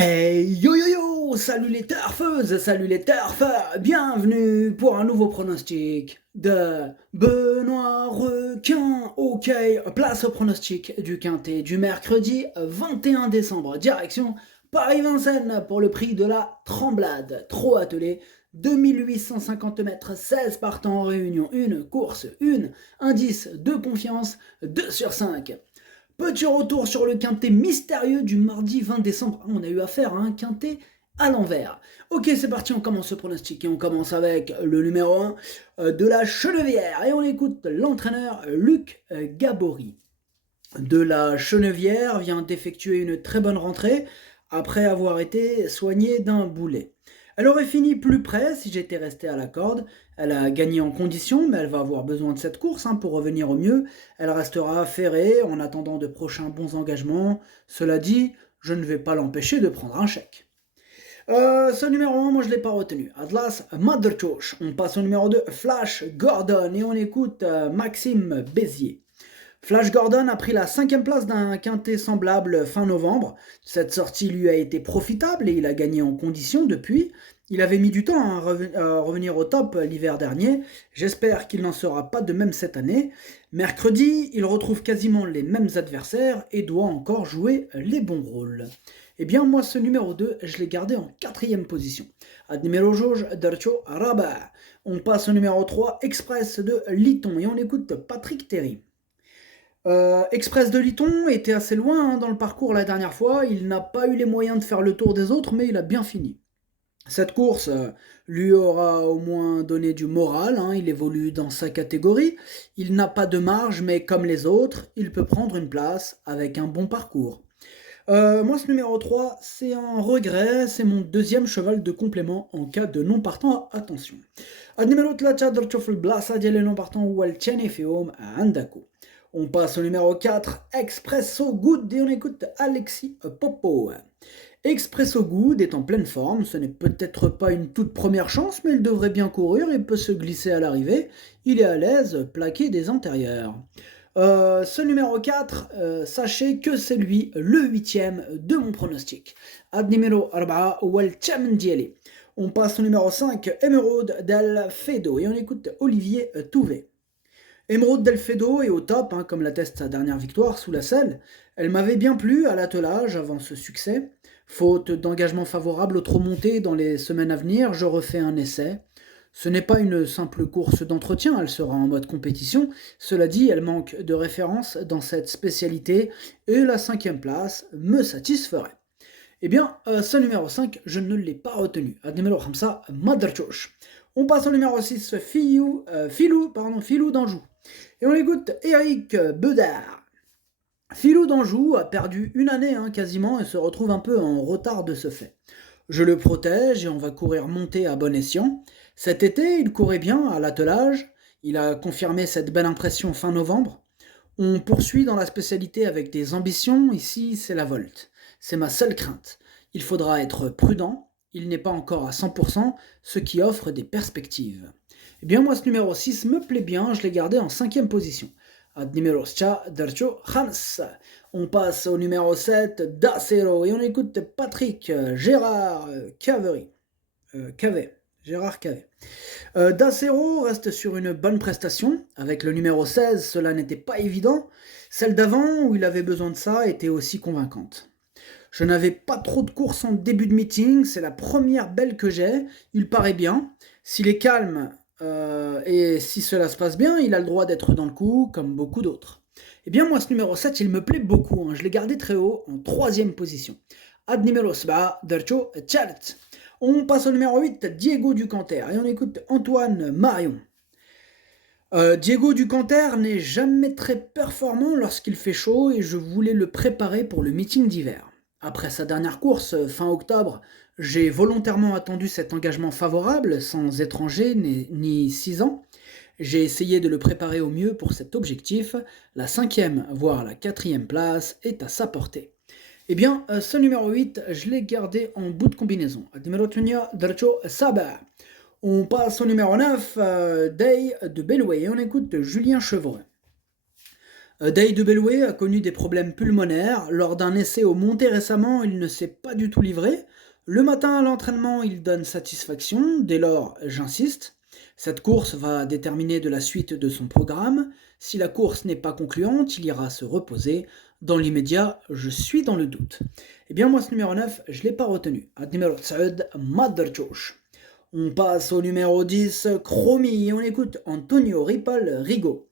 Hey yo yo yo, salut les turfeuses, salut les turfeurs, bienvenue pour un nouveau pronostic de Benoît Requin. Ok, place au pronostic du Quintet du mercredi 21 décembre, direction Paris-Vincennes pour le prix de la Tremblade. Trop attelé, 2850 mètres, 16 partants en réunion, une course, une indice de confiance, 2 sur 5. Petit retour sur le quintet mystérieux du mardi 20 décembre. On a eu affaire à un quintet à l'envers. Ok, c'est parti, on commence ce pronostic et on commence avec le numéro 1 de la Chenevière. Et on écoute l'entraîneur Luc Gabory. De la Chenevière vient d'effectuer une très bonne rentrée après avoir été soigné d'un boulet. Elle aurait fini plus près si j'étais resté à la corde. Elle a gagné en condition, mais elle va avoir besoin de cette course pour revenir au mieux. Elle restera ferrée en attendant de prochains bons engagements. Cela dit, je ne vais pas l'empêcher de prendre un chèque. Ce numéro 1, moi je ne l'ai pas retenu. Atlas Motherchosh. On passe au numéro 2, Flash Gordon. Et on écoute Maxime Bézier. Flash Gordon a pris la 5e place d'un quintet semblable fin novembre. Cette sortie lui a été profitable et il a gagné en condition depuis. Il avait mis du temps à revenir au top l'hiver dernier. J'espère qu'il n'en sera pas de même cette année. Mercredi, il retrouve quasiment les mêmes adversaires et doit encore jouer les bons rôles. Eh bien, moi, ce numéro 2, je l'ai gardé en 4e position. Ad numéro Jauge Darcho Rabat. On passe au numéro 3, Express de Liton, et on écoute Patrick Terry. Express de Liton était assez loin dans le parcours la dernière fois. Il n'a pas eu les moyens de faire le tour des autres, mais il a bien fini. Cette course lui aura au moins donné du moral. Il évolue dans sa catégorie. Il n'a pas de marge, mais comme les autres, il peut prendre une place avec un bon parcours. Moi, ce numéro 3, c'est un regret. C'est mon deuxième cheval de complément en cas de non partant. Attention. Numéro 3, درتشوف البلاصة ديال لي non partant هو الثاني فيهم عندكم. On passe au numéro 4, Expresso Good, et on écoute Alexis Popo. Expresso Good est en pleine forme, ce n'est peut-être pas une toute première chance, mais il devrait bien courir et peut se glisser à l'arrivée. Il est à l'aise, plaqué des antérieurs. Ce numéro 4, sachez que c'est lui le 8e de mon pronostic. Ad numéro 4, Welchem Dieli. On passe au numéro 5, Emerald del Fedo, et on écoute Olivier Touvet. Emeraude Del Fedo est au top, comme l'atteste sa dernière victoire sous la selle. Elle m'avait bien plu à l'attelage avant ce succès. Faute d'engagement favorable au trop monté dans les semaines à venir, je refais un essai. Ce n'est pas une simple course d'entretien, elle sera en mode compétition. Cela dit, elle manque de référence dans cette spécialité et la 5e place me satisferait. Eh bien, ce numéro 5, je ne l'ai pas retenu. Ad numéro 5, Motherchosh. On passe au numéro 6, Filou d'Anjou. Et on écoute Eric Bedard. Filou d'Anjou a perdu une année quasiment et se retrouve un peu en retard de ce fait. Je le protège et on va courir monter à bon escient. Cet été, il courait bien à l'attelage. Il a confirmé cette belle impression fin novembre. On poursuit dans la spécialité avec des ambitions. Ici, c'est la volte. C'est ma seule crainte. Il faudra être prudent. Il n'est pas encore à 100%, ce qui offre des perspectives. Eh bien, moi, ce numéro 6 me plaît bien. Je l'ai gardé en 5e position. Ad numéro 7, Darcho Hans. On passe au numéro 7, Dacero. Et on écoute Patrick Gérard Cavery. Gérard Cavet. Dacero reste sur une bonne prestation. Avec le numéro 16, cela n'était pas évident. Celle d'avant, où il avait besoin de ça, était aussi convaincante. Je n'avais pas trop de courses en début de meeting. C'est la première belle que j'ai. Il paraît bien. S'il est calme et si cela se passe bien, il a le droit d'être dans le coup, comme beaucoup d'autres. Eh bien, moi, ce numéro 7, il me plaît beaucoup. Je l'ai gardé très haut, en 3e position. Ad numéro 7, Dercho Chalet. On passe au numéro 8, Diego Ducanter, et on écoute Antoine Marion. Diego Ducanter n'est jamais très performant lorsqu'il fait chaud et je voulais le préparer pour le meeting d'hiver. Après sa dernière course, fin octobre, j'ai volontairement attendu cet engagement favorable, sans étranger ni 6 ans. J'ai essayé de le préparer au mieux pour cet objectif. La 5e, voire la 4e place est à sa portée. Eh bien, ce numéro 8, je l'ai gardé en bout de combinaison. Numéro 3, Darcho Saba. On passe au numéro 9, Day de Bellway, et on écoute Julien Chevreau. Day de Beloué a connu des problèmes pulmonaires. Lors d'un essai au Monté récemment, il ne s'est pas du tout livré. Le matin à l'entraînement, il donne satisfaction. Dès lors, j'insiste. Cette course va déterminer de la suite de son programme. Si la course n'est pas concluante, il ira se reposer. Dans l'immédiat, je suis dans le doute. Eh bien, moi, ce numéro 9, je ne l'ai pas retenu. Numéro 9, Maderchouch. On passe au numéro 10, Chromi, et on écoute Antonio Ripoll Rigo.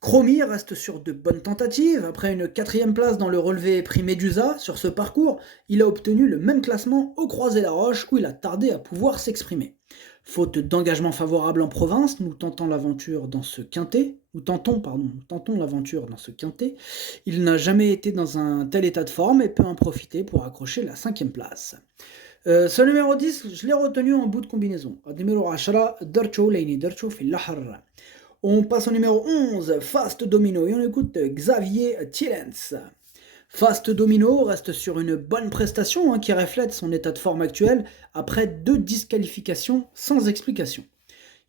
Chromi reste sur de bonnes tentatives. Après une 4e place dans le relevé prix Medusa, sur ce parcours, il a obtenu le même classement au Croisé-la-Roche où il a tardé à pouvoir s'exprimer. Faute d'engagement favorable en province, nous tentons l'aventure dans ce quintet. L'aventure dans ce quintet. Il n'a jamais été dans un tel état de forme et peut en profiter pour accrocher la 5e place. Ce numéro 10, je l'ai retenu en bout de combinaison. Numéro 10, Dercho Leini, Dercho fil Lahar. On passe au numéro 11, Fast Domino, et on écoute Xavier Thielens. Fast Domino reste sur une bonne prestation qui reflète son état de forme actuel après 2 disqualifications sans explication.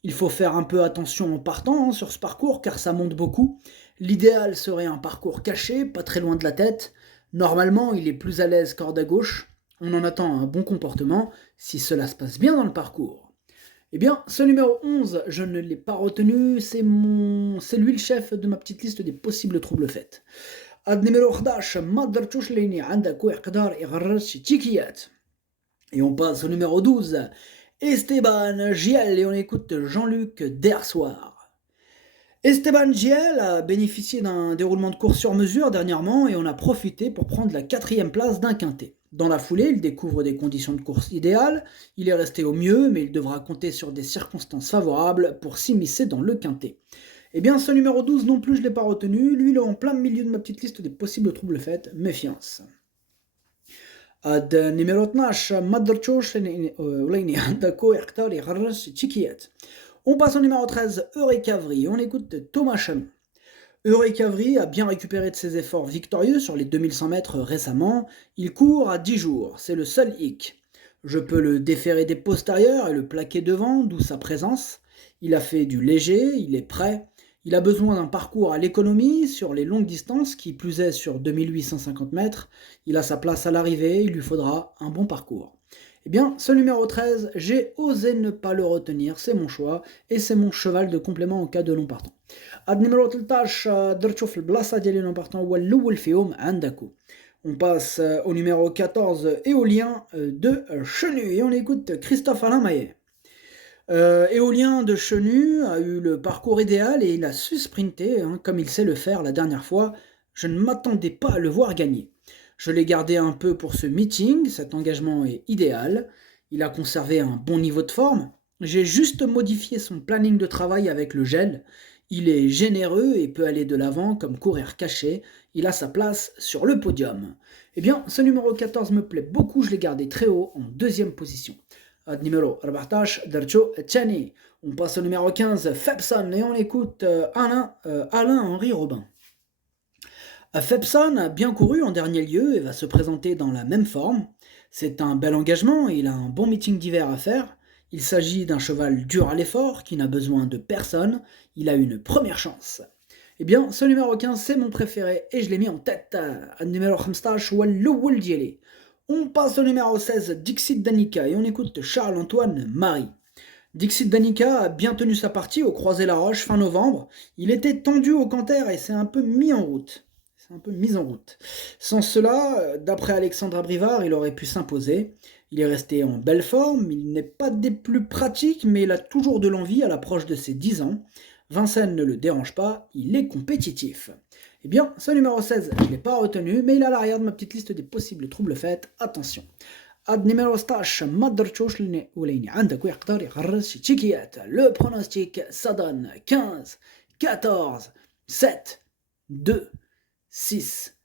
Il faut faire un peu attention en partant sur ce parcours car ça monte beaucoup. L'idéal serait un parcours caché, pas très loin de la tête. Normalement, il est plus à l'aise corde à gauche. On en attend un bon comportement si cela se passe bien dans le parcours. Eh bien, ce numéro 11, je ne l'ai pas retenu, c'est lui le chef de ma petite liste des possibles troubles faits. Numéro 11, Maderchouch Leini, Andakou Iqdar Igharrash Tikiyat. Et on passe au numéro 12, Esteban Giel, et on écoute Jean-Luc Dersoir. Esteban Giel a bénéficié d'un déroulement de course sur mesure dernièrement et on a profité pour prendre la 4e place d'un quintet. Dans la foulée, il découvre des conditions de course idéales, il est resté au mieux, mais il devra compter sur des circonstances favorables pour s'immiscer dans le quintet. Eh bien, ce numéro 12 non plus, je ne l'ai pas retenu, lui il est en plein milieu de ma petite liste des possibles troubles faits, méfiance. Numéro 12, Maderchouch Leini, Andako Iqdar Igharrash Tikiyat. On passe au numéro 13, Eurekavri, on écoute Thomas Chanon. Eurekavri a bien récupéré de ses efforts victorieux sur les 2100 mètres récemment. Il court à 10 jours, c'est le seul hic. Je peux le déférer des postérieurs et le plaquer devant, d'où sa présence. Il a fait du léger, il est prêt. Il a besoin d'un parcours à l'économie sur les longues distances, qui plus est sur 2850 mètres. Il a sa place à l'arrivée, il lui faudra un bon parcours. Eh bien, ce numéro 13, j'ai osé ne pas le retenir, c'est mon choix, et c'est mon cheval de complément en cas de long partant. Numéro 13, درتو في البلاصة ديال long partant هو الأول فيهم عندكو. On passe au numéro 14, Éolien de Chenu, et on écoute Christophe Alain Maillet. Éolien de Chenu a eu le parcours idéal et il a su sprinter, comme il sait le faire la dernière fois. Je ne m'attendais pas à le voir gagner. Je l'ai gardé un peu pour ce meeting, cet engagement est idéal. Il a conservé un bon niveau de forme. J'ai juste modifié son planning de travail avec le gel. Il est généreux et peut aller de l'avant comme courir caché. Il a sa place sur le podium. Eh bien, ce numéro 14 me plaît beaucoup, je l'ai gardé très haut en 2e position. Numéro 14, Dercho Tchani. On passe au numéro 15, Febson, et on écoute Alain-Henri Robin. Febson a bien couru en dernier lieu et va se présenter dans la même forme. C'est un bel engagement et il a un bon meeting d'hiver à faire. Il s'agit d'un cheval dur à l'effort qui n'a besoin de personne. Il a une première chance. Eh bien, ce numéro 15, c'est mon préféré et je l'ai mis en tête. Numéro 15, Walou Dielé. On passe au numéro 16, Dixit Danica, et on écoute Charles-Antoine Marie. Dixit Danica a bien tenu sa partie au Croisé-la-Roche fin novembre. Il était tendu au canter et s'est un peu mis en route. Sans cela, d'après Alexandre Abrivard, il aurait pu s'imposer. Il est resté en belle forme, il n'est pas des plus pratiques, mais il a toujours de l'envie à l'approche de ses 10 ans. Vincennes ne le dérange pas, il est compétitif. Eh bien, ce numéro 16, je ne l'ai pas retenu, mais il est à l'arrière de ma petite liste des possibles troubles faits. Attention. Numéro 16, Maderchouch Leini, Andakou Iqdar Igharrash Tikiyat. Le pronostic, ça donne 15, 14, 7, 2, 6,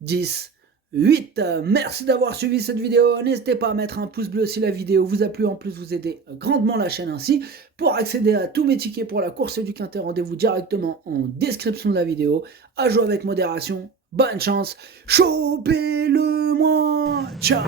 10, 8. Merci d'avoir suivi cette vidéo. N'hésitez pas à mettre un pouce bleu si la vidéo vous a plu. En plus, vous aidez grandement la chaîne ainsi. Pour accéder à tous mes tickets pour la course du Quintet, rendez-vous directement en description de la vidéo. À jouer avec modération. Bonne chance. Chopez-le moi. Ciao.